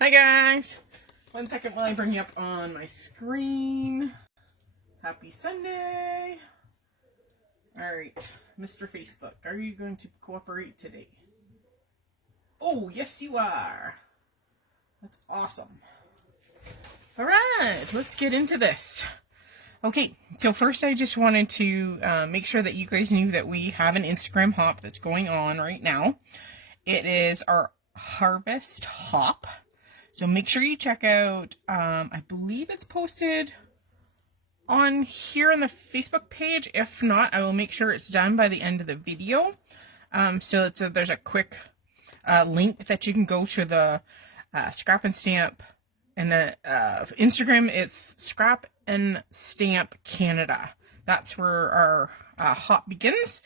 Hi guys! 1 second while I bring you up on my screen. Happy Sunday! Alright, Mr. Facebook, are you going to cooperate today? Oh, yes you are! That's awesome. Alright, let's get into this. Okay, so first I just wanted to make sure that you guys knew that we have an Instagram hop that's going on right now. It is our Harvest Hop. So make sure you check out, I believe it's posted on here on the Facebook page. If not, I will make sure it's done by the end of the video. So there's a quick link that you can go to the Scrap and Stamp. And Instagram, it's Scrap and Stamp Canada. That's where our hop begins.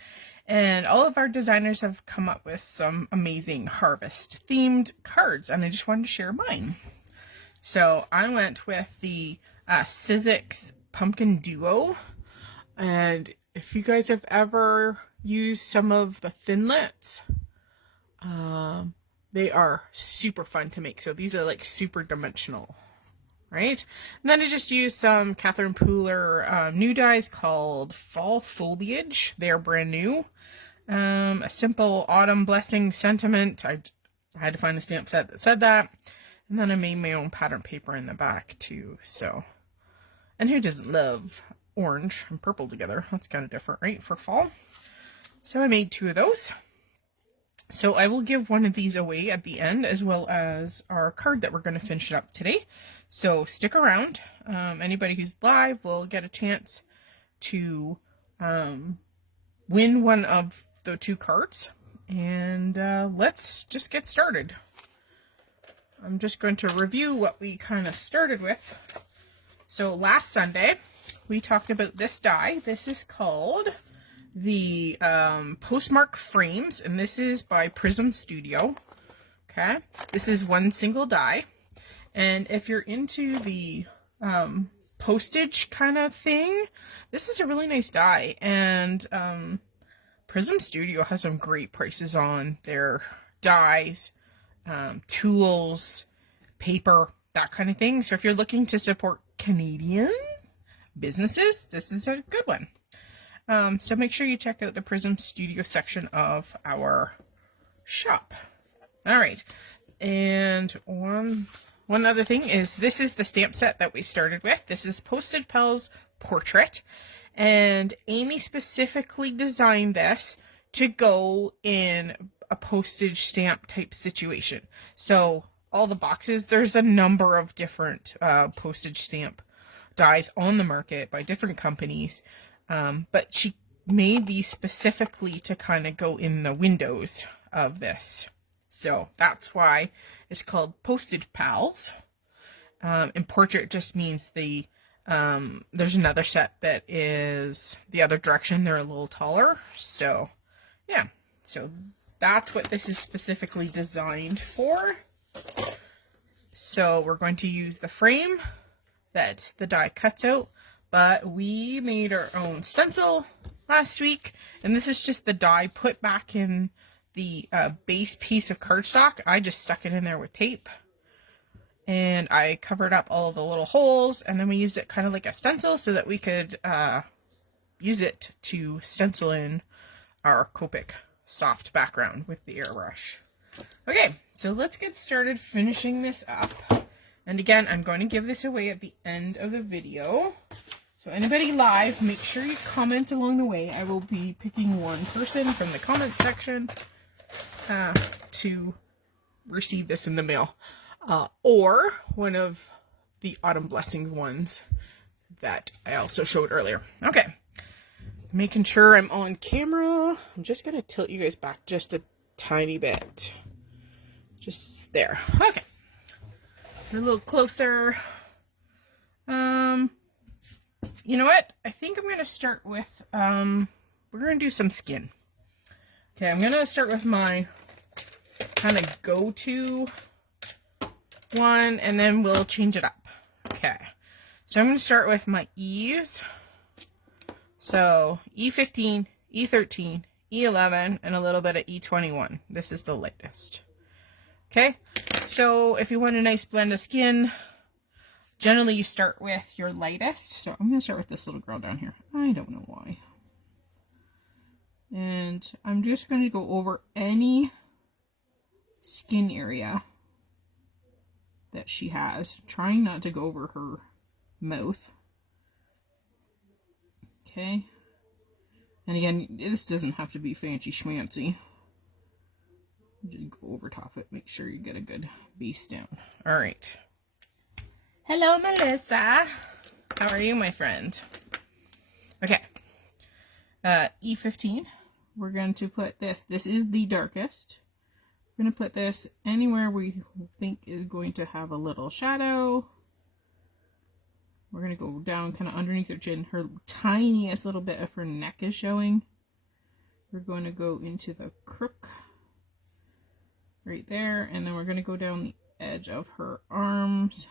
And all of our designers have come up with some amazing harvest themed cards, and I just wanted to share mine. So I went with the Sizzix Pumpkin Duo, and if you guys have ever used some of the Thinlits, they are super fun to make. So these are like super dimensional, right? And then I just used some Catherine Pooler new dies called Fall Foliage. They are brand new. A simple autumn blessing sentiment. I had to find a stamp set that said that. And then I made my own pattern paper in the back too. So, and who doesn't love orange and purple together? That's kind of different, right, for fall. So I made 2 of those. So I will give one of these away at the end, as well as our card that we're going to finish up today. So stick around. Anybody who's live will get a chance to win one of the 2 cards. And let's just get started. I'm just going to review what we kind of started with. So last Sunday, we talked about this die. This is called the Postmark Frames, and this is by Prism Studio. Okay, this is 1 single die, and if you're into the postage kind of thing, this is a really nice die. And Prism Studio has some great prices on their dies, tools, paper, that kind of thing. So if you're looking to support Canadian businesses, this is a good one. So make sure you check out the Prism Studio section of our shop. All right. And one other thing is, this is the stamp set that we started with. This is Postage Pals Portrait. And Amy specifically designed this to go in a postage stamp type situation. So all the boxes, there's a number of different postage stamp dies on the market by different companies. But she made these specifically to kind of go in the windows of this. So that's why it's called Postage Pals. And portrait just means there's another set that is the other direction. They're a little taller. So yeah, so that's what this is specifically designed for. So we're going to use the frame that the die cuts out. But we made our own stencil last week, and this is just the die put back in the base piece of cardstock. I just stuck it in there with tape, and I covered up all of the little holes, and then we used it kind of like a stencil so that we could use it to stencil in our Copic soft background with the airbrush. Okay, so let's get started finishing this up. And again, I'm going to give this away at the end of the video. So anybody live, make sure you comment along the way. I will be picking one person from the comment section to receive this in the mail. Or one of the Autumn Blessing ones that I also showed earlier. Okay, making sure I'm on camera. I'm just going to tilt you guys back just a tiny bit. Just there. Okay. A little closer. You know what? I think I'm going to start with, we're going to do some skin. Okay, I'm going to start with my kind of go-to one, and then we'll change it up. Okay, so I'm going to start with my E's. So, E15, E13, E11, and a little bit of E21. This is the latest. Okay, so if you want a nice blend of skin, generally you start with your lightest. So I'm going to start with this little girl down here. I don't know why. And I'm just going to go over any skin area that she has, trying not to go over her mouth. Okay. And again, this doesn't have to be fancy schmancy. Just go over top it, make sure you get a good base down. All right. Hello, Melissa. How are you, my friend? Okay. E15. We're going to put this. This is the darkest. We're going to put this anywhere we think is going to have a little shadow. We're going to go down kind of underneath her chin. Her tiniest little bit of her neck is showing. We're going to go into the crook right there. And then we're going to go down the edge of her arms.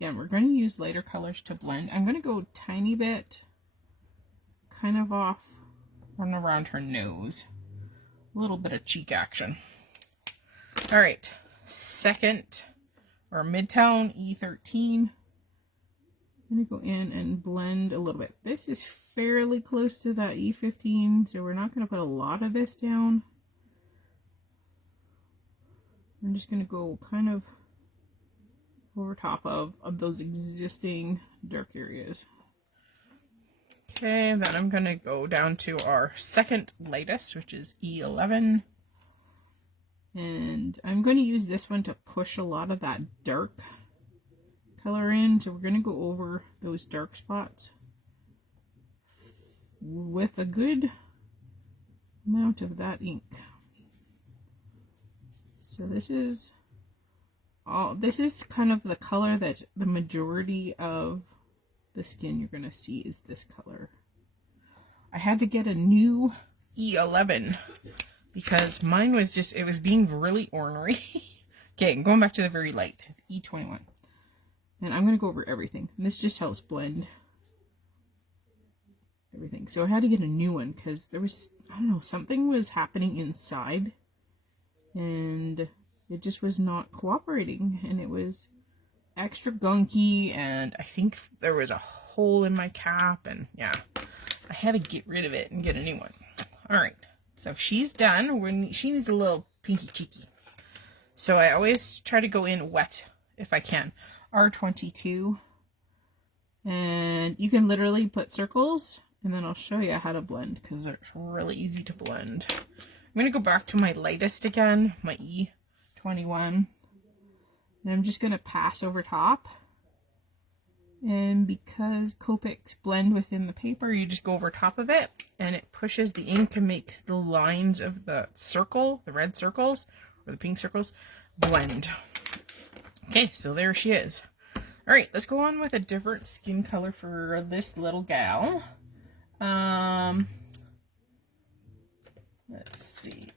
Again, we're going to use lighter colors to blend. I'm going to go a tiny bit kind of off and around her nose. A little bit of cheek action. All right, second or midtone E13. I'm going to go in and blend a little bit. This is fairly close to that E15, so we're not going to put a lot of this down. I'm just going to go kind of over top of those existing dark areas. Okay, then I'm going to go down to our second lightest, which is E11. And I'm going to use this one to push a lot of that dark color in. So we're going to go over those dark spots with a good amount of that ink. So this is kind of the color that the majority of the skin you're going to see is this color. I had to get a new E11 because mine was just, it was being really ornery. Okay, I'm going back to the very light, E21. And I'm going to go over everything. And this just helps blend everything. So I had to get a new one because there was, I don't know, something was happening inside. And it just was not cooperating. And it was extra gunky. And I think there was a hole in my cap. And yeah, I had to get rid of it and get a new one. All right. So she's done. She needs a little pinky cheeky. So I always try to go in wet if I can. R22. And you can literally put circles. And then I'll show you how to blend because it's really easy to blend. I'm going to go back to my lightest again, my E21. And I'm just going to pass over top. And because Copics blend within the paper, you just go over top of it and it pushes the ink and makes the lines of the circle, the red circles or the pink circles, blend. Okay, so there she is. All right, let's go on with a different skin color for this little gal. Let's see.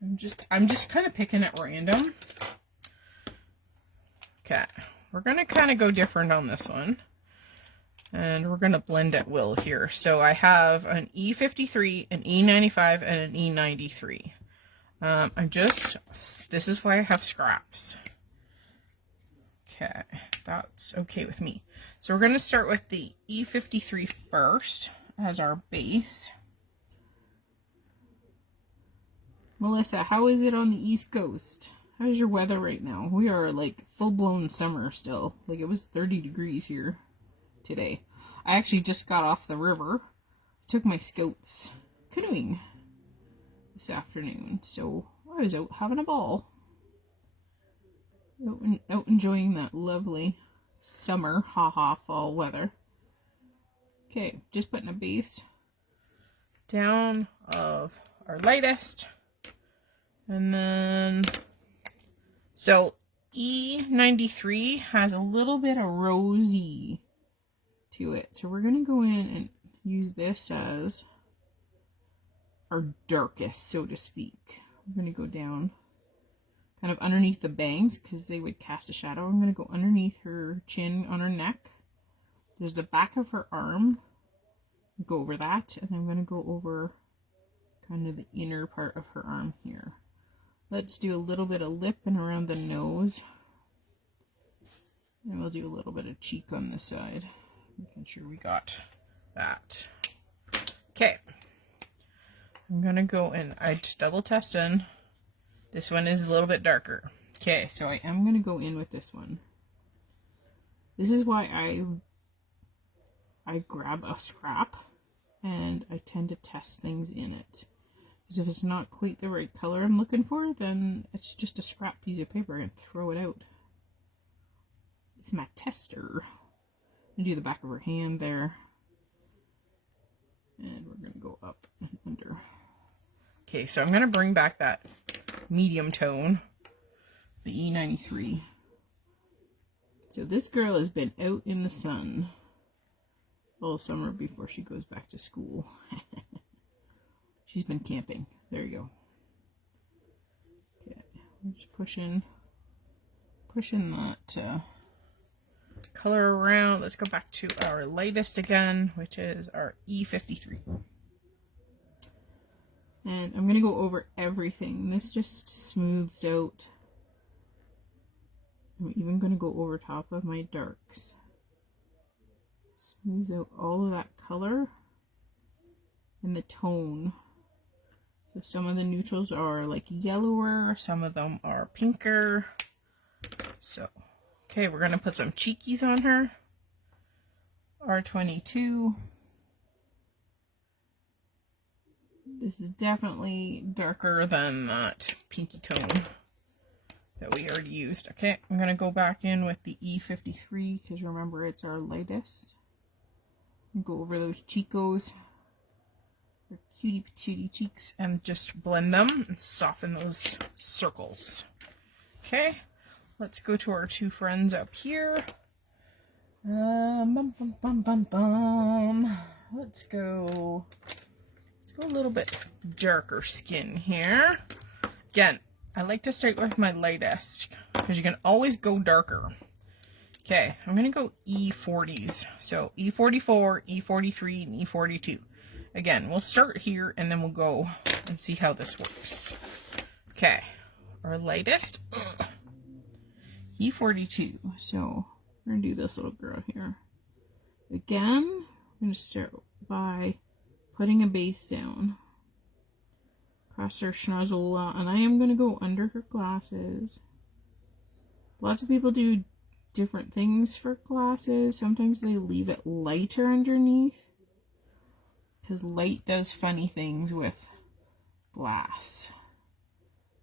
I'm just kind of picking at random. Okay. We're going to kind of go different on this one. And we're going to blend at will here. So I have an E53, an E95, and an E93. This is why I have scraps. Okay, that's okay with me. So we're going to start with the E53 first as our base. Melissa, how is it on the East Coast? How's your weather right now? We are like full-blown summer still. Like it was 30 degrees here today. I actually just got off the river. Took my scouts canoeing this afternoon. So I was out having a ball. Out enjoying that lovely summer, fall weather. Okay, just putting a base down of our lightest. And then... So E93 has a little bit of rosy to it. So we're going to go in and use this as our darkest, so to speak. We're going to go down kind of underneath the bangs because they would cast a shadow. I'm going to go underneath her chin on her neck. There's the back of her arm. Go over that. And I'm going to go over kind of the inner part of her arm here. Let's do a little bit of lip and around the nose. And we'll do a little bit of cheek on this side. Making sure we got that. Okay. I'm gonna go and I just double test in. This one is a little bit darker. Okay, so I am gonna go in with this one. This is why I grab a scrap and I tend to test things in it. Because if it's not quite the right color I'm looking for, then it's just a scrap piece of paper and throw it out. It's my tester. I do the back of her hand there. And we're going to go up and under. Okay, so I'm going to bring back that medium tone, the E93. So this girl has been out in the sun all summer before she goes back to school. She's been camping. There you go. Okay, we're just pushing that color around. Let's go back to our lightest again, which is our E53. And I'm going to go over everything. This just smooths out. I'm even going to go over top of my darks. Smooths out all of that color and the tone. So some of the neutrals are like yellower, some of them are pinker. So, okay, we're going to put some cheekies on her. R22. This is definitely darker than that pinky tone that we already used. Okay, I'm going to go back in with the E53 because remember it's our lightest. Go over those cheekos, their cutie patootie cheeks, and just blend them and soften those circles. Okay, let's go to our two friends up here. Bum, bum, bum, bum, bum. Let's go a little bit darker skin here. Again, I like to start with my lightest because you can always go darker. Okay, I'm going to go E40s. So E44, E43, and E42. Again, we'll start here and then we'll go and see how this works. Okay, our lightest, E42. So we're going to do this little girl here. Again, I'm going to start by putting a base down across her schnozzle, and I am going to go under her glasses. Lots of people do different things for glasses. Sometimes they leave it lighter underneath because light does funny things with glass.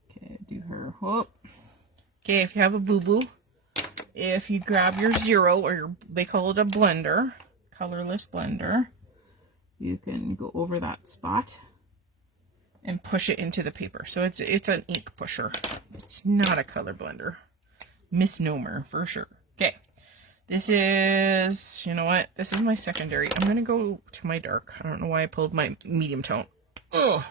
Okay, do her. Whoop. Okay, if you have a boo-boo, if you grab your zero, or they call it a blender, colorless blender, you can go over that spot and push it into the paper. So it's an ink pusher. It's not a color blender. Misnomer for sure. Okay, this is, you know what, this is my secondary. I'm gonna go to my dark. I don't know why I pulled my medium tone. Ugh.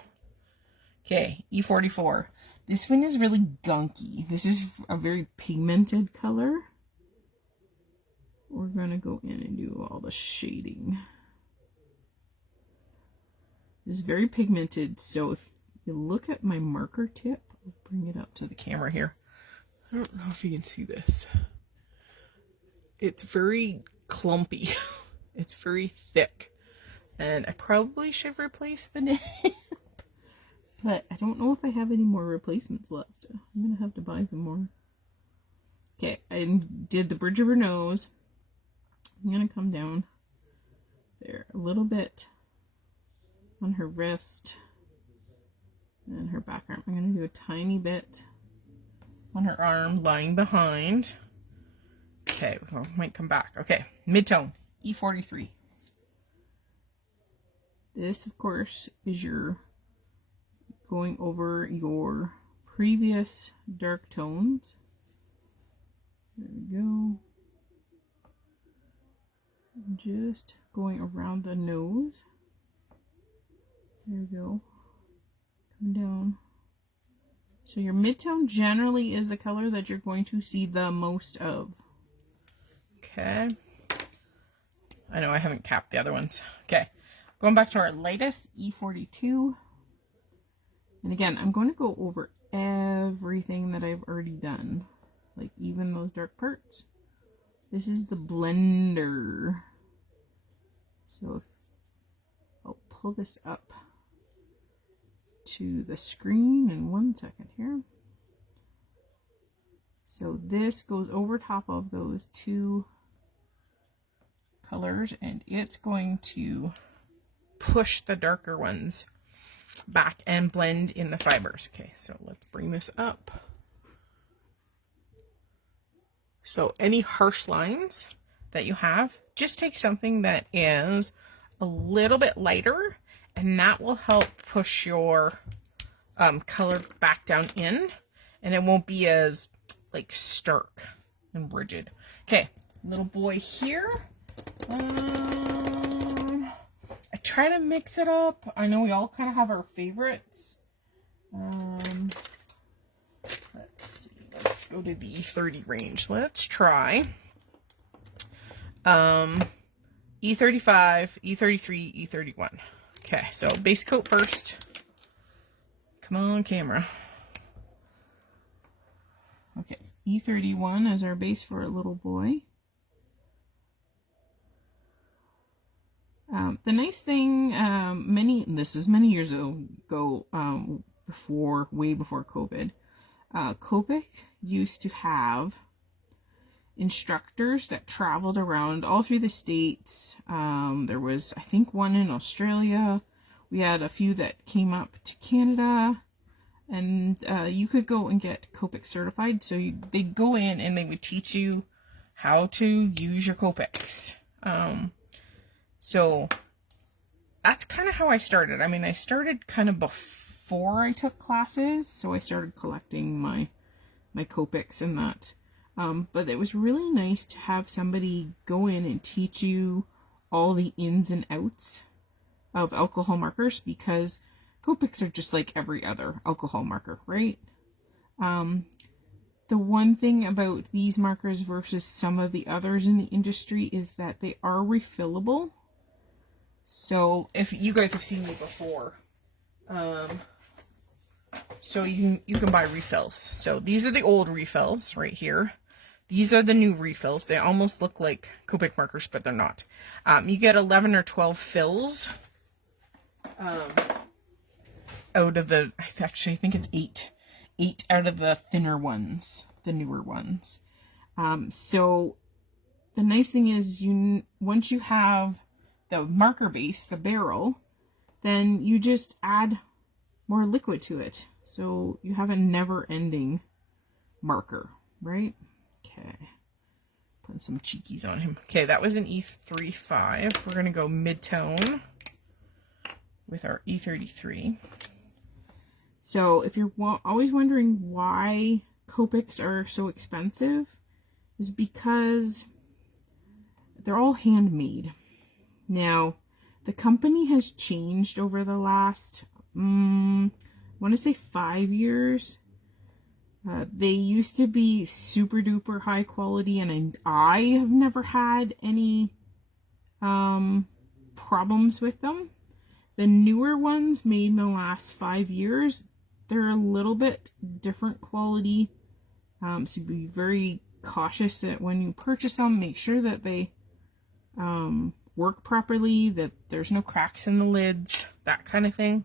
Okay, E44. This one is really gunky. This is a very pigmented color. We're gonna go in and do all the shading. This is very pigmented, so if you look at my marker tip, I'll bring it up to the camera here. I don't know if you can see this. It's very clumpy. It's very thick. And I probably should replace the nib. But I don't know if I have any more replacements left. I'm going to have to buy some more. Okay, I did the bridge of her nose. I'm going to come down there a little bit on her wrist and her back arm. I'm going to do a tiny bit on her arm lying behind. Okay, we might come back. Okay, mid-tone, E43. This, of course, is your going over your previous dark tones. There we go. Just going around the nose. There we go. Come down. So your mid-tone generally is the color that you're going to see the most of. Okay. I know I haven't capped the other ones. Okay. Going back to our lightest, E42. And again, I'm going to go over everything that I've already done. Like even those dark parts. This is the blender. So I'll pull this up to the screen in 1 second here. So this goes over top of those two colors, and it's going to push the darker ones back and blend in the fibers. Okay, so let's bring this up. So any harsh lines that you have, just take something that is a little bit lighter, and that will help push your color back down in, and it won't be as like stark and rigid. Okay, little boy here. I try to mix it up. I know we all kind of have our favorites. Let's see. Let's go to the E30 range. Let's try E35, E33, E31. Okay, so base coat first. Come on, camera. Okay, E31 is our base for a little boy. The nice thing, this is many years ago, way before COVID, Copic used to have instructors that traveled around all through the States. There was, I think, one in Australia. We had a few that came up to Canada, and you could go and get Copic certified. So they'd go in and they would teach you how to use your Copics. So that's kind of how I started. I mean, I started kind of before I took classes, so I started collecting my Copics and that. But it was really nice to have somebody go in and teach you all the ins and outs of alcohol markers, because Copics are just like every other alcohol marker, right? The one thing about these markers versus some of the others in the industry is that they are refillable. So if you guys have seen me before, so you can buy refills. So these are the old refills right here. These are the new refills. They almost look like Copic markers, but they're not. You get 11 or 12 fills out of the, actually I think it's 8 out of the thinner ones, the newer ones. So the nice thing is, once you have the marker base, the barrel, then you just add more liquid to it. So you have a never-ending marker, right? Okay. Putting some cheekies on him. Okay, that was an E35. We're going to go mid-tone with our E33. So if you're always wondering why Copics are so expensive, is because they're all handmade. Now, the company has changed over the last, I want to say 5 years. They used to be super duper high quality, and I have never had any problems with them. The newer ones made in the last 5 years, they're a little bit different quality. So be very cautious that when you purchase them, make sure that they work properly, that there's no cracks in the lids, that kind of thing.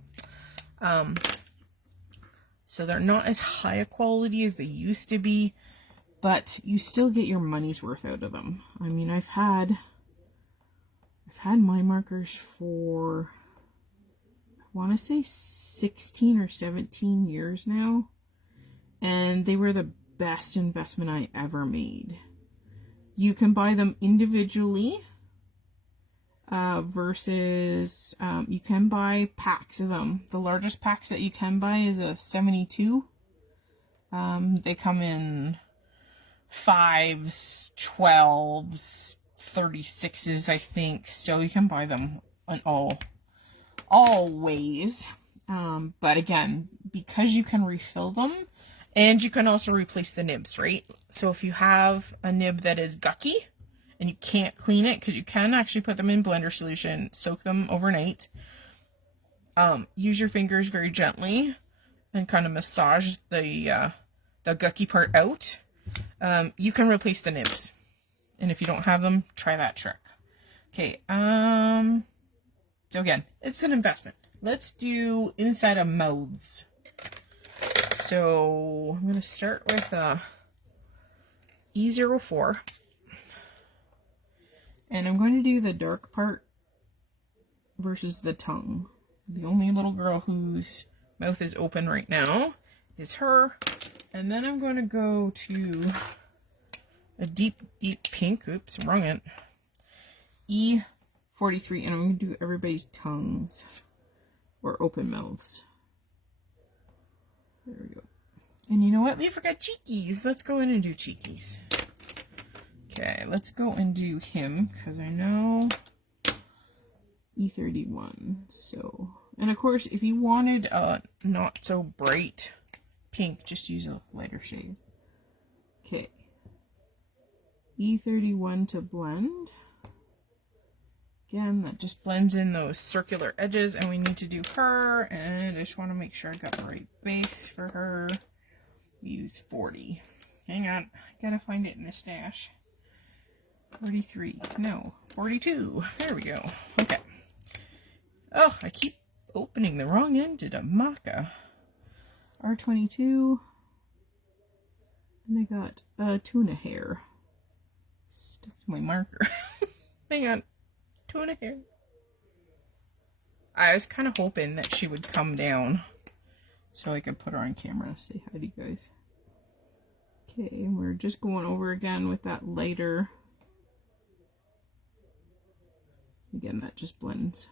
So they're not as high a quality as they used to be, but you still get your money's worth out of them. I mean, I've had my markers for, I want to say 16 or 17 years now, and they were the best investment I ever made. You can buy them individually, versus you can buy packs of them. The largest packs that you can buy is a 72. They come in 5s, 12s, 36s, I think. So you can buy them in all ways. But again, because you can refill them, and you can also replace the nibs, right? So if you have a nib that is gucky and you can't clean it, because you can actually put them in blender solution, soak them overnight, use your fingers very gently and kind of massage the gucky part out, you can replace the nibs. And if you don't have them, try that trick. Okay, so again, it's an investment. Let's do inside of mouths. So I'm going to start with E04. And I'm going to do the dark part versus the tongue. The only little girl whose mouth is open right now is her. And then I'm going to go to a deep, deep pink. Oops, wrong end. E43. And I'm going to do everybody's tongues or open mouths. There we go. And you know what? We forgot cheekies. Let's go in and do cheekies. Okay, let's go and do him, because I know E31. So, and of course, if you wanted a not so bright pink, just use a lighter shade. Okay. E31 to blend. Again, that just blends in those circular edges, and we need to do her, and I just want to make sure I got the right base for her. Use 40. Hang on, I gotta find it in the stash. 43, no, 42. There we go. Okay. Oh, I keep opening the wrong end to the maca. R22. And I got tuna hair. Stuck to my marker. Hang on. Tuna hair. I was kind of hoping that she would come down so I could put her on camera and say hi to you guys. Okay, we're just going over again with that lighter. Again, that just blends.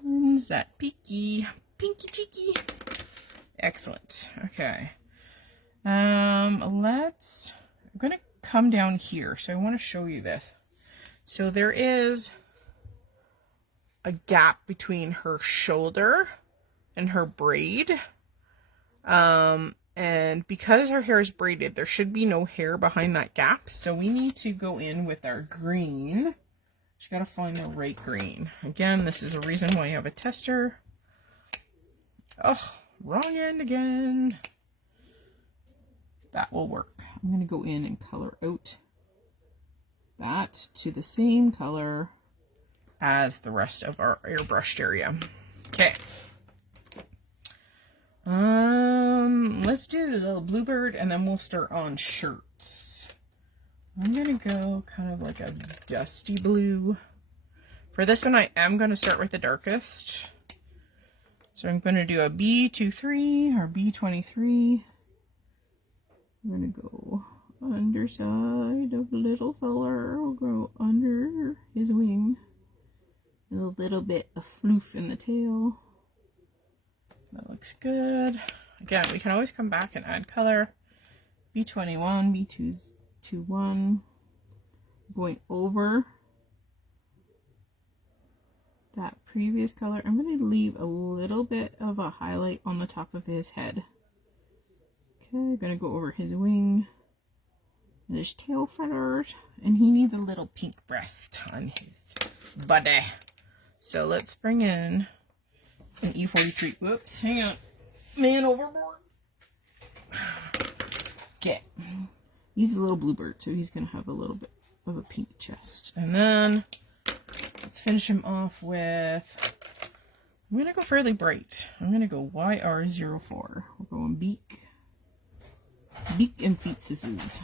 Blends that pinky cheeky. Excellent. Okay. I'm gonna come down here. So I want to show you this. So there is a gap between her shoulder and her braid. And because her hair is braided, there should be no hair behind that gap. So we need to go in with our green. Just gotta find the right green. Again, this is a reason why I have a tester. Oh, wrong end again. That will work. I'm gonna go in and color out that to the same color as the rest of our airbrushed area. Okay. Let's do the little bluebird, and then we'll start on shirts. I'm gonna go kind of like a dusty blue. For this one, I am gonna start with the darkest. So I'm gonna do a B23 or B23. I'm gonna go underside of the little feller. We'll go under his wing. A little bit of floof in the tail. That looks good. Again, we can always come back and add color. B21, B21. Going over that previous color. I'm going to leave a little bit of a highlight on the top of his head. Okay, I'm going to go over his wing. And his tail feathers. And he needs a little pink breast on his body. So let's bring in an E43. Whoops, hang on. Man overboard. Okay. He's a little bluebird, so he's going to have a little bit of a pink chest. And then let's finish him off with, I'm going to go fairly bright. I'm going to go YR04. We're going beak. Beak and feet scissors.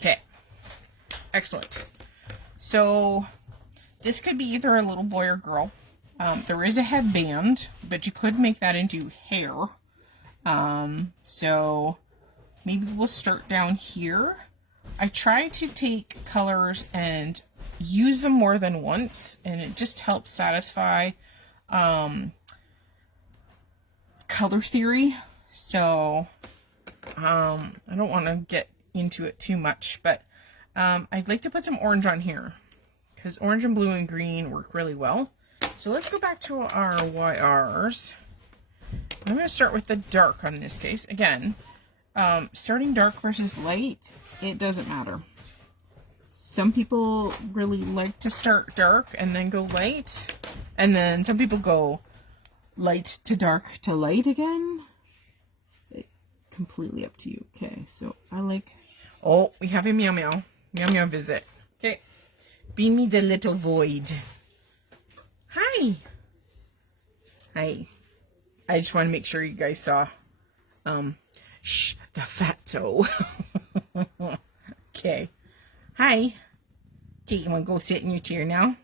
Okay. Excellent. So this could be either a little boy or girl. There is a headband, but you could make that into hair. So maybe we'll start down here. I try to take colors and use them more than once, and it just helps satisfy color theory. So I don't want to get into it too much, but I'd like to put some orange on here because orange and blue and green work really well. So let's go back to our YRs. I'm going to start with the dark on this case. Again, starting dark versus light, it doesn't matter. Some people really like to start dark and then go light. And then some people go light to dark to light again. Completely up to you. Okay, so I like... Oh, we have a meow meow. Meow meow visit. Okay. Be me the little void. Hi. Hi. I just want to make sure you guys saw shh, the fatso. Okay. Hi. Okay, you want to go sit in your chair now?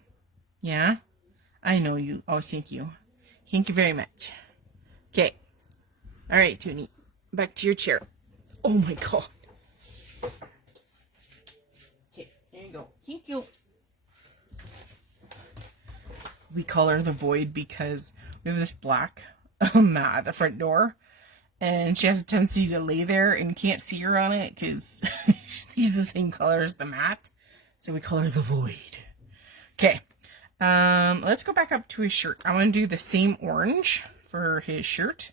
Yeah? I know you. Oh, thank you. Thank you very much. Okay. All right, Toonie. Back to your chair. Oh my god. Okay, there you go. Thank you. We call her the Void because we have this black mat at the front door. And she has a tendency to lay there and you can't see her on it because she's the same color as the mat. So we call her the Void. Okay. Let's go back up to his shirt. I want to do the same orange for his shirt.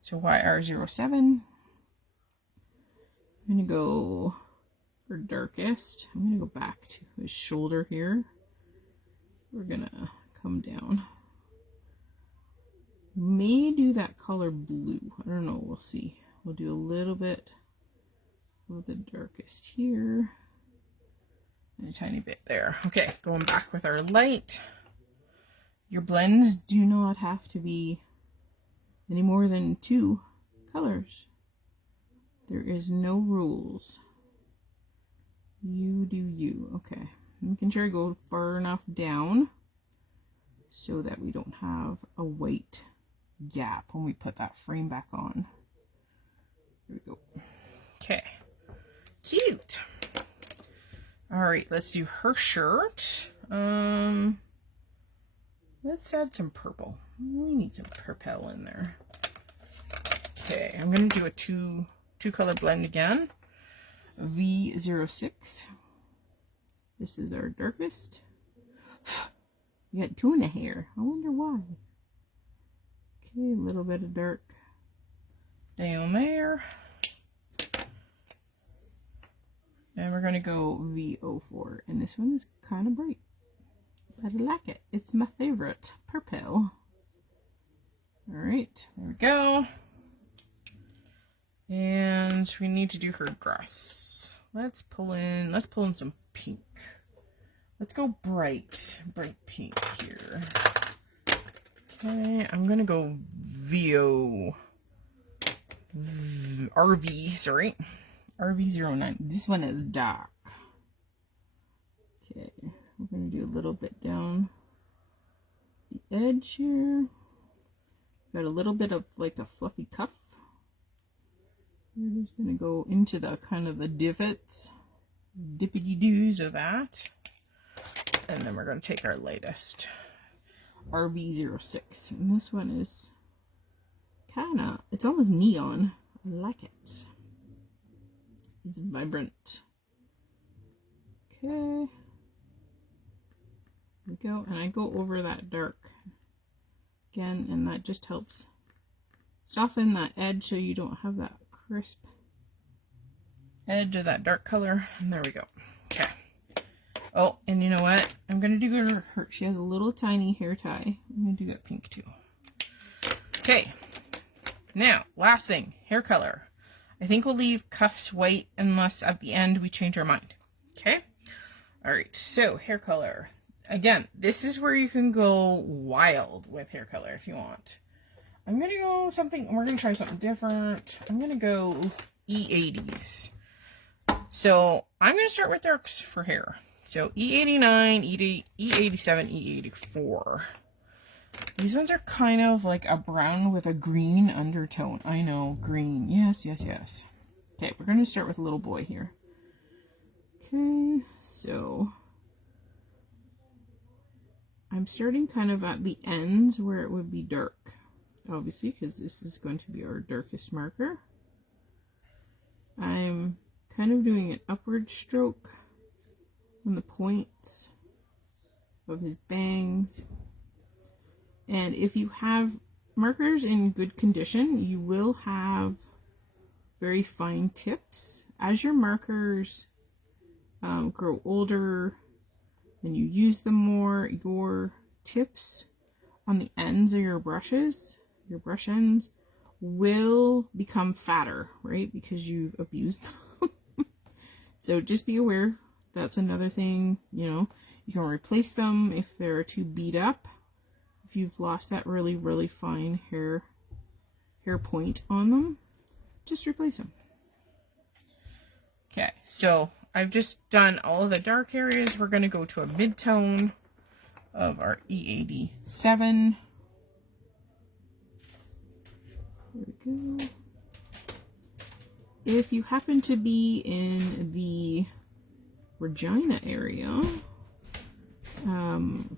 So YR07. I'm going to go for darkest. I'm going to go back to his shoulder here. We're going to come down. May do that color blue. I don't know. We'll see. We'll do a little bit of the darkest here. And a tiny bit there. Okay, going back with our light. Your blends do not have to be any more than 2 colors. There is no rules. You do you. Okay. Making sure I go far enough down so that we don't have a white gap when we put that frame back on. There we go. Okay. Cute. Alright, let's do her shirt. Let's add some purple. We need some purple in there. Okay, I'm going to do a two color blend again. V06. This is our darkest. We got 2 in the hair. I wonder why. Okay, a little bit of dark down there. And we're going to go V04. And this one is kind of bright. But I like it. It's my favorite purple. Alright, there we go. And we need to do her dress. Let's pull in some pink. Let's go bright pink here. Okay, I'm gonna go RV09. This one is dark. Okay, we're gonna do a little bit down the edge here. Got a little bit of like a fluffy cuff. We're just gonna go into the kind of the divots, dippity-doos of that. And then we're going to take our latest RV06. And this one is kind of, it's almost neon. I like it. It's vibrant. Okay. There we go. And I go over that dark again, and that just helps soften that edge so you don't have that crisp edge of that dark color. And there we go. Okay. Oh, and you know what? I'm going to do her. She has a little tiny hair tie. I'm going to do that pink too. Okay. Now, last thing. Hair color. I think we'll leave cuffs white unless at the end we change our mind. Okay? Alright, so hair color. Again, this is where you can go wild with hair color if you want. I'm going to go something, we're going to try something different. I'm going to go E80s. So, I'm going to start with darks for hair. So E89, E87, E84. These ones are kind of like a brown with a green undertone. I know, green. Yes, yes, yes. Okay, we're going to start with a little boy here. Okay, so I'm starting kind of at the ends where it would be dark. Obviously, because this is going to be our darkest marker. I'm kind of doing an upward stroke on the points of his bangs. And if you have markers in good condition, you will have very fine tips. As your markers grow older and you use them more, your tips on the ends of your brushes, your brush ends, will become fatter, right? Because you've abused them. So just be aware. That's another thing, you know. You can replace them if they're too beat up. If you've lost that really, really fine hair point on them, just replace them. Okay, so I've just done all of the dark areas. We're going to go to a mid-tone of our E87. There we go. If you happen to be in the Regina area,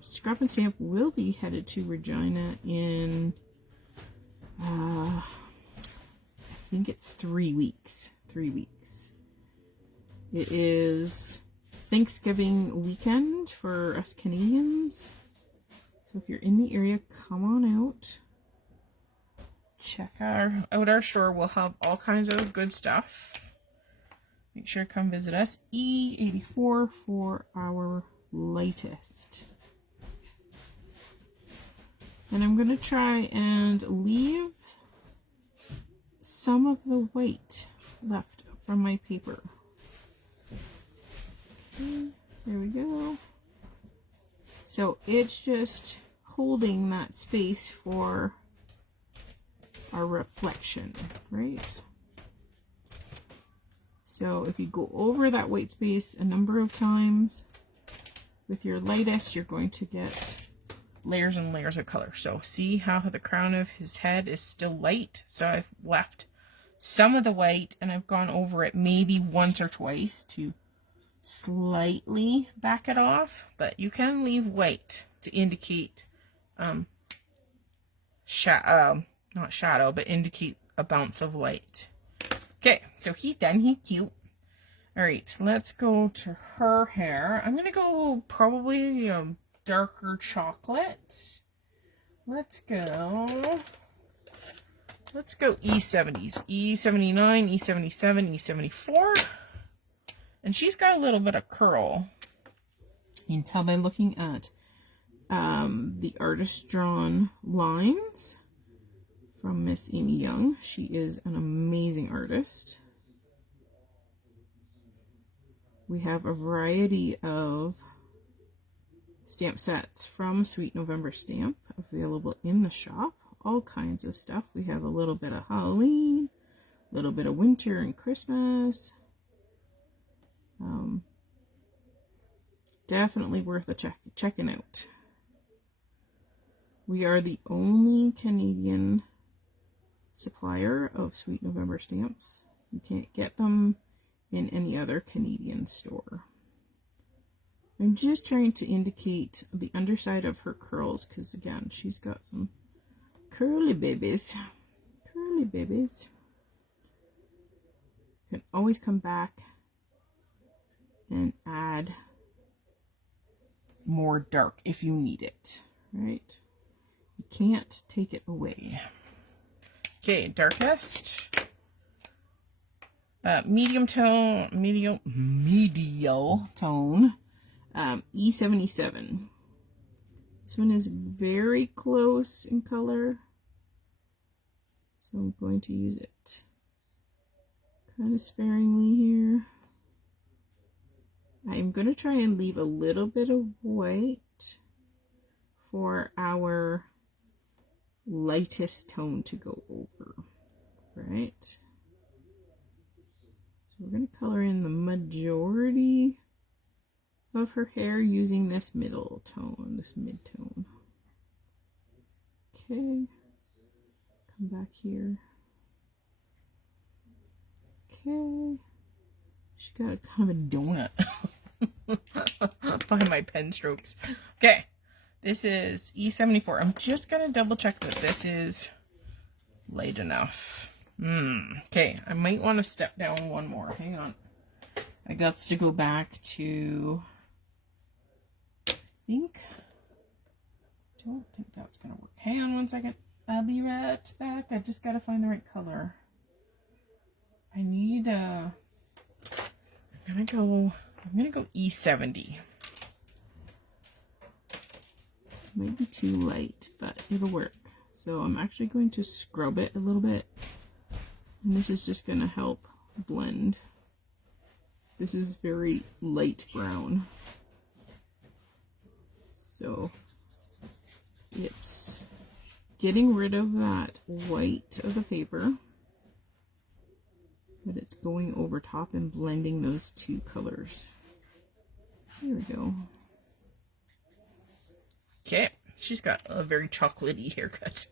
Scrap and Stamp will be headed to Regina in, I think it's 3 weeks. 3 weeks. It is Thanksgiving weekend for us Canadians. So if you're in the area, come on out. Check out our store. We'll have all kinds of good stuff. Make sure to come visit us. E84 for our lightest. And I'm going to try and leave some of the white left from my paper. Okay, there we go. So it's just holding that space for our reflection, right? So if you go over that white space a number of times with your lightest, you're going to get layers and layers of color. So see how the crown of his head is still light? So I've left some of the white and I've gone over it maybe once or twice to slightly back it off, but you can leave white to indicate not shadow, but indicate a bounce of light. Okay, so he's done. He's cute. All right, let's go to her hair. I'm gonna go probably darker chocolate. Let's go E70s. E79, E77, E74. And she's got a little bit of curl. You can tell by looking at the artist drawn lines from Miss Amy Young. She is an amazing artist. We have a variety of stamp sets from Sweet November Stamp available in the shop. All kinds of stuff. We have a little bit of Halloween, a little bit of winter and Christmas. Definitely worth a checking out. We are the only Canadian supplier of Sweet November stamps. You can't get them in any other Canadian store. I'm just trying to indicate the underside of her curls because, again, she's got some curly babies. Curly babies. You can always come back and add more dark if you need it, right? You can't take it away. Okay, darkest. Medium tone, medial tone, E77. This one is very close in color, so I'm going to use it kind of sparingly here. I'm going to try and leave a little bit of white for our lightest tone to go over, right? So we're going to color in the majority of her hair using this middle tone, this mid-tone. Okay, come back here. Okay. She's got a kind of a donut by my pen strokes. Okay, this is E74. I'm just going to double check that this is light enough. Okay, I might want to step down one more. Hang on. I got to go back to, I don't think that's going to work. Hang on one second. I'll be right back. I just got to find the right color. I need I'm gonna go E70. Might be too light, but it'll work. So I'm actually going to scrub it a little bit. And this is just going to help blend. This is very light brown. So it's getting rid of that white of the paper, but it's going over top and blending those two colors. There we go. Okay, she's got a very chocolatey haircut.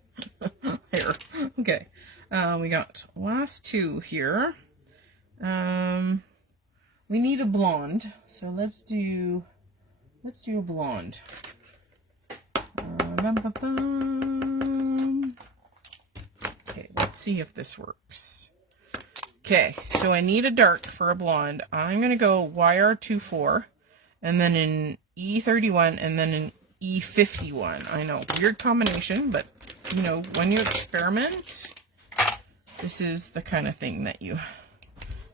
Hair. Okay, we got last two here. We need a blonde, so let's do a blonde. Okay, let's see if this works. Okay, so I need a dark for a blonde. I'm gonna go YR24, and then an E31, and then an E51. I know, weird combination, but you know, when you experiment, this is the kind of thing that you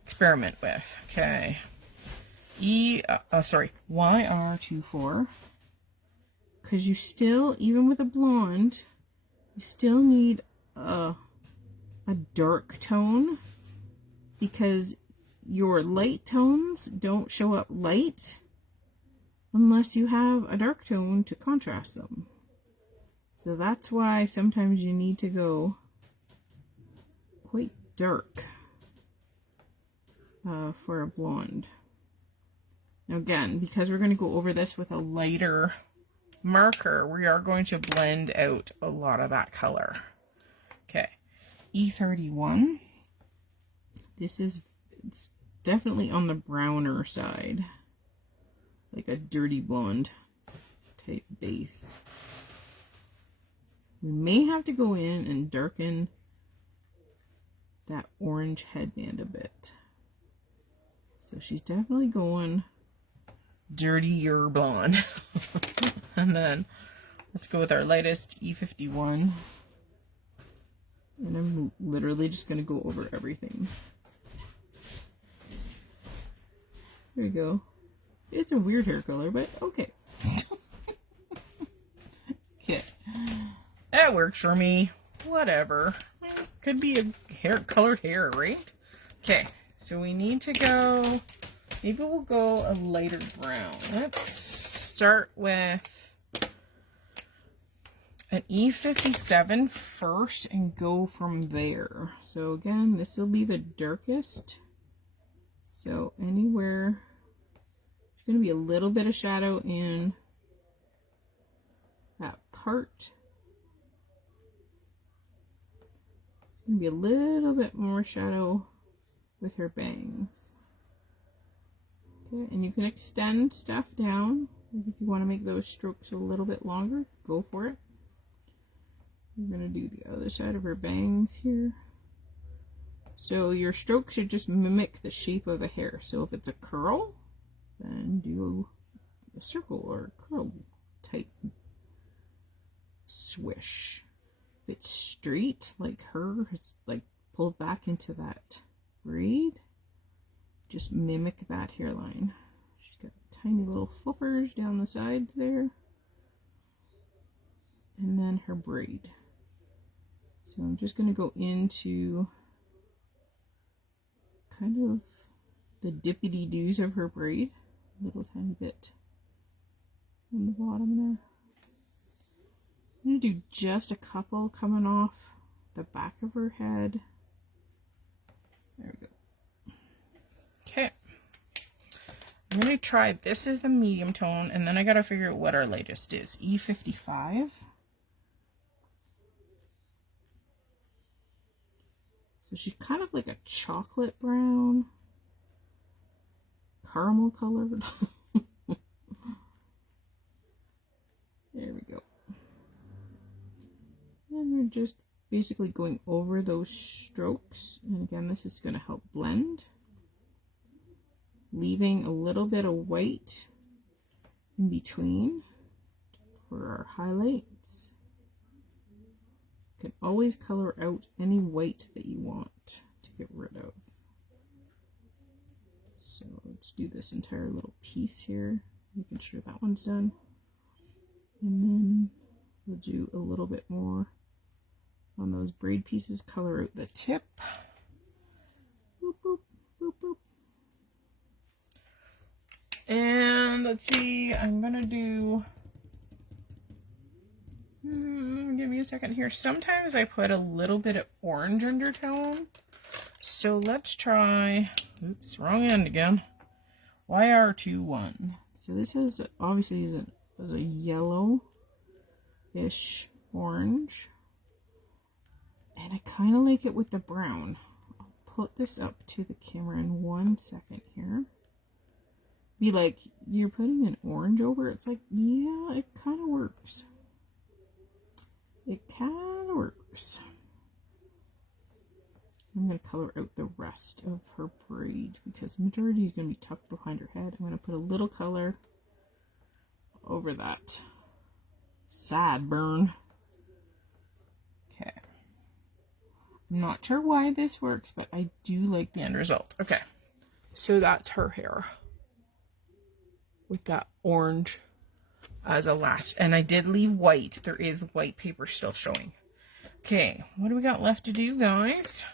experiment with. Okay, YR24, because you still, even with a blonde, you still need a dark tone, because your light tones don't show up light unless you have a dark tone to contrast them. So that's why sometimes you need to go quite dark for a blonde. Now again, because we're going to go over this with a lighter marker, we are going to blend out a lot of that color. Okay, E31. It's definitely on the browner side, like a dirty blonde type base. We may have to go in and darken that orange headband a bit. So she's definitely going dirtier blonde. And then let's go with our lightest E51. And I'm literally just going to go over everything. There you go. It's a weird hair color, but okay. Okay. That works for me. Whatever. Could be a colored hair, right? Okay, so we need to go, maybe we'll go a lighter brown. Let's start with an E57 first and go from there. So again, this will be the darkest. So anywhere, there's going to be a little bit of shadow in that part. Going to be a little bit more shadow with her bangs. Okay, and you can extend stuff down. If you want to make those strokes a little bit longer, go for it. I'm going to do the other side of her bangs here. So your stroke should just mimic the shape of the hair. So if it's a curl, then do a circle or a curl type swish. If it's straight like her, it's like pulled back into that braid, just mimic that hairline. She's got tiny little fluffers down the sides there. And then her braid. So I'm just going to go into kind of the dippity-doos of her braid. A little tiny bit on the bottom there. I'm going to do just a couple coming off the back of her head. There we go. Okay. I'm going to try, this is the medium tone, and then I got to figure out what our lightest is. E55. So she's kind of like a chocolate brown, caramel colored. There we go. And we're just basically going over those strokes. And again, this is going to help blend. Leaving a little bit of white in between for our highlights. You can always color out any white that you want to get rid of. So let's do this entire little piece here, making sure that one's done. And then we'll do a little bit more on those braid pieces, color out the tip. Boop, boop, boop, boop. And let's see, I'm gonna do, give me a second here. Sometimes I put a little bit of orange undertone. So let's try, oops, wrong end again. YR21. So this is obviously is a yellow-ish orange. And I kind of like it with the brown. I'll put this up to the camera in 1 second here. Be like, you're putting an orange over it? It's like, yeah, it kind of works. It kind of works. I'm going to color out the rest of her braid because the majority is going to be tucked behind her head. I'm going to put a little color over that side burn. Okay. I'm not sure why this works, but I do like the end result. Okay. So that's her hair with that orange as a last. And I did leave white. There is white paper still showing. Okay. What do we got left to do, guys?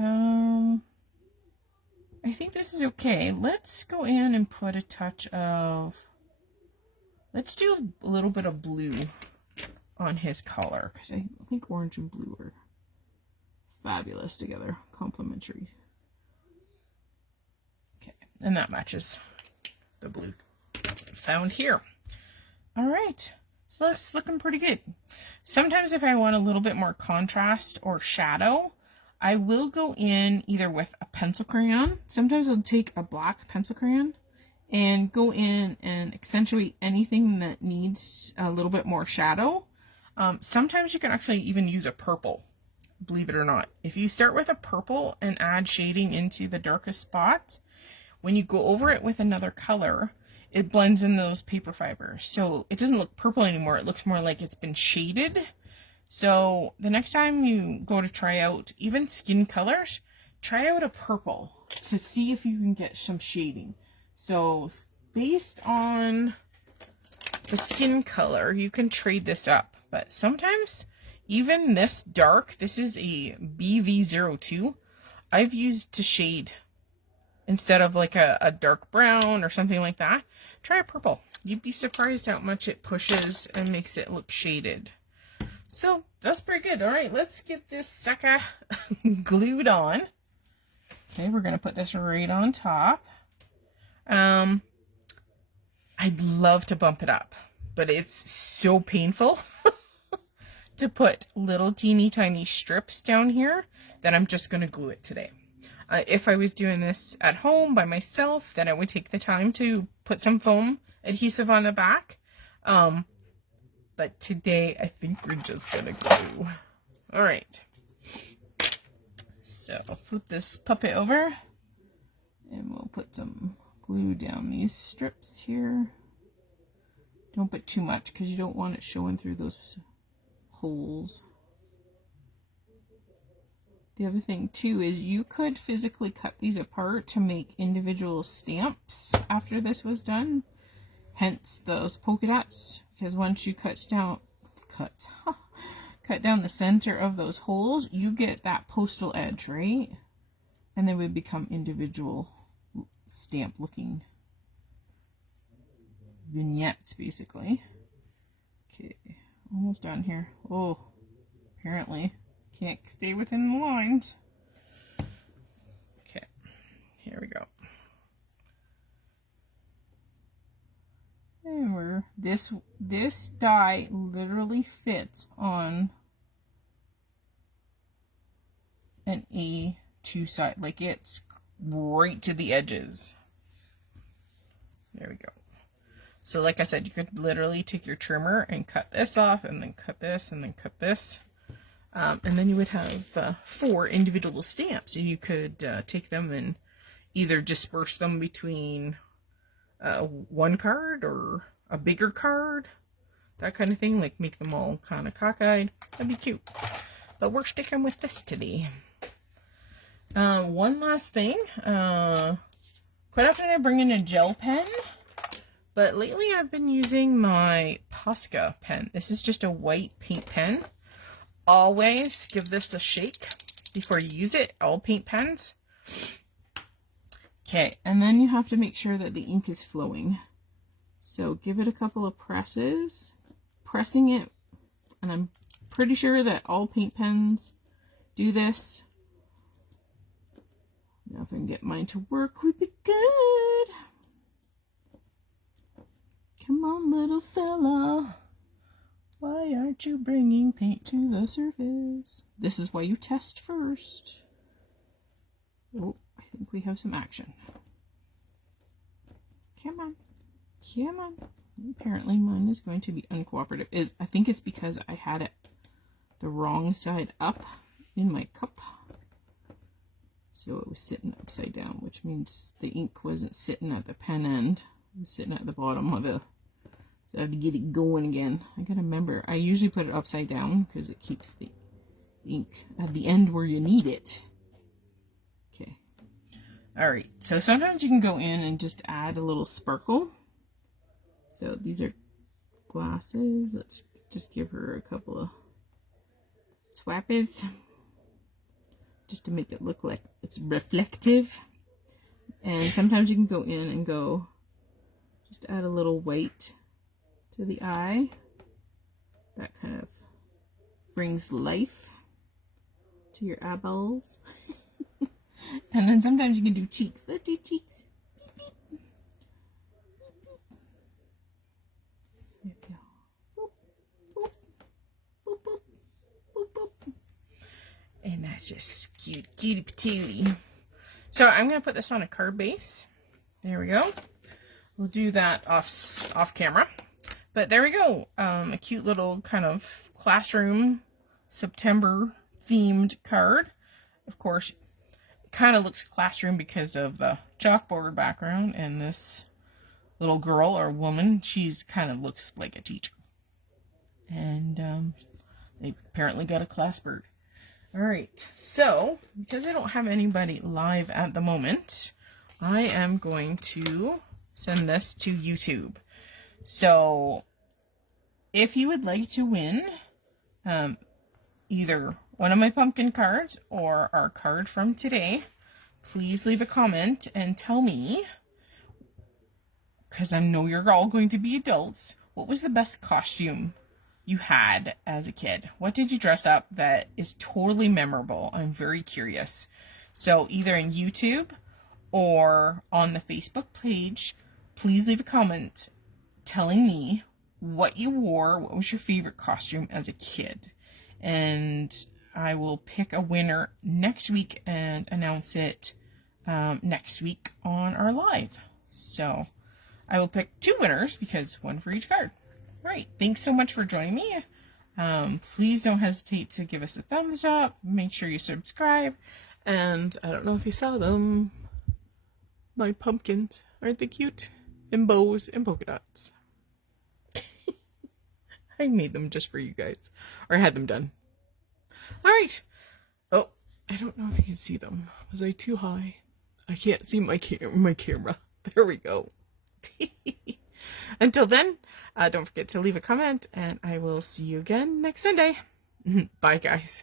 I think this is okay. Let's go in and put a touch of, let's do a little bit of blue on his collar, because I think orange and blue are fabulous together, complementary. Okay, and that matches the blue found here. All right, so that's looking pretty good. Sometimes if I want a little bit more contrast or shadow, I will go in either with a pencil crayon. Sometimes I'll take a black pencil crayon and go in and accentuate anything that needs a little bit more shadow. Sometimes you can actually even use a purple, believe it or not. If you start with a purple and add shading into the darkest spots, when you go over it with another color, it blends in those paper fibers. So it doesn't look purple anymore. It looks more like it's been shaded. So the next time you go to try out even skin colors, try out a purple to see if you can get some shading. So based on the skin color, you can trade this up. But sometimes even this dark, this is a BV02, I've used to shade instead of like a dark brown or something like that. Try a purple. You'd be surprised how much it pushes and makes it look shaded. So that's pretty good. All right, let's get this sucker glued on. Okay, we're gonna put this right on top. I'd love to bump it up, but it's so painful to put little teeny tiny strips down here that I'm just gonna glue it today. If I was doing this at home by myself, then I would take the time to put some foam adhesive on the back. But today, I think we're just gonna glue. All right. So flip this puppet over and we'll put some glue down these strips here. Don't put too much because you don't want it showing through those holes. The other thing too is you could physically cut these apart to make individual stamps after this was done. Hence those polka dots, because once you cut down the center of those holes, you get that postal edge, right? And they would become individual stamp looking vignettes, basically. Okay, almost done here. Oh, apparently can't stay within the lines. Okay, here we go. And this die literally fits on an A2 side, like it's right to the edges. There we go. So like I said, you could literally take your trimmer and cut this off, and then cut this, and then cut this. And then you would have 4 individual stamps, and you could take them and either disperse them between one card or a bigger card, that kind of thing, like make them all kind of cockeyed. That'd be cute. But we're sticking with this today. One last thing. Quite often I bring in a gel pen, But lately I've been using my Posca pen. This is just a white paint pen. Always give this a shake before you use it, all paint pens. Okay, and then you have to make sure that the ink is flowing. So give it a couple of presses, pressing it, and I'm pretty sure that all paint pens do this. Now if I can get mine to work, would be good. Come on, little fella. Why aren't you bringing paint to the surface? This is why you test first. Oh, I think we have some action. Come on. Come on. Apparently mine is going to be uncooperative. I think it's because I had it the wrong side up in my cup. So it was sitting upside down, which means the ink wasn't sitting at the pen end. It was sitting at the bottom of it. So I have to get it going again. I gotta remember, I usually put it upside down because it keeps the ink at the end where you need it. Okay. Alright, so sometimes you can go in and just add a little sparkle. So these are glasses. Let's just give her a couple of swappies, just to make it look like it's reflective. And sometimes you can go in and go, just add a little white to the eye. That kind of brings life to your eyeballs. And then sometimes you can do cheeks. Let's do cheeks. Beep, beep. Beep, beep. There we go. Boop, boop, boop, boop, boop, boop. And that's just cute, cutie patootie. So I'm going to put this on a card base. There we go. We'll do that off camera. But there we go. A cute little kind of classroom September themed card. Of course, it kind of looks classroom because of the chalkboard background, and this little girl or woman, she's kind of looks like a teacher. And they apparently got a class bird. Alright, so because I don't have anybody live at the moment, I am going to send this to YouTube. So if you would like to win either one of my pumpkin cards or our card from today, please leave a comment and tell me, because I know you're all going to be adults, what was the best costume you had as a kid? What did you dress up that is totally memorable? I'm very curious. So either in YouTube or on the Facebook page, please leave a comment telling me what you wore, what was your favorite costume as a kid. And I will pick a winner next week and announce it next week on our live. So I will pick 2 winners because 1 for each card. All right, thanks so much for joining me. Please don't hesitate to give us a thumbs up. Make sure you subscribe. And I don't know if you saw them. My pumpkins, aren't they cute? And bows and polka dots. I made them just for you guys. Or I had them done. Alright. Oh, I don't know if you can see them. Was I too high? I can't see my camera. There we go. Until then, don't forget to leave a comment, and I will see you again next Sunday. Bye, guys.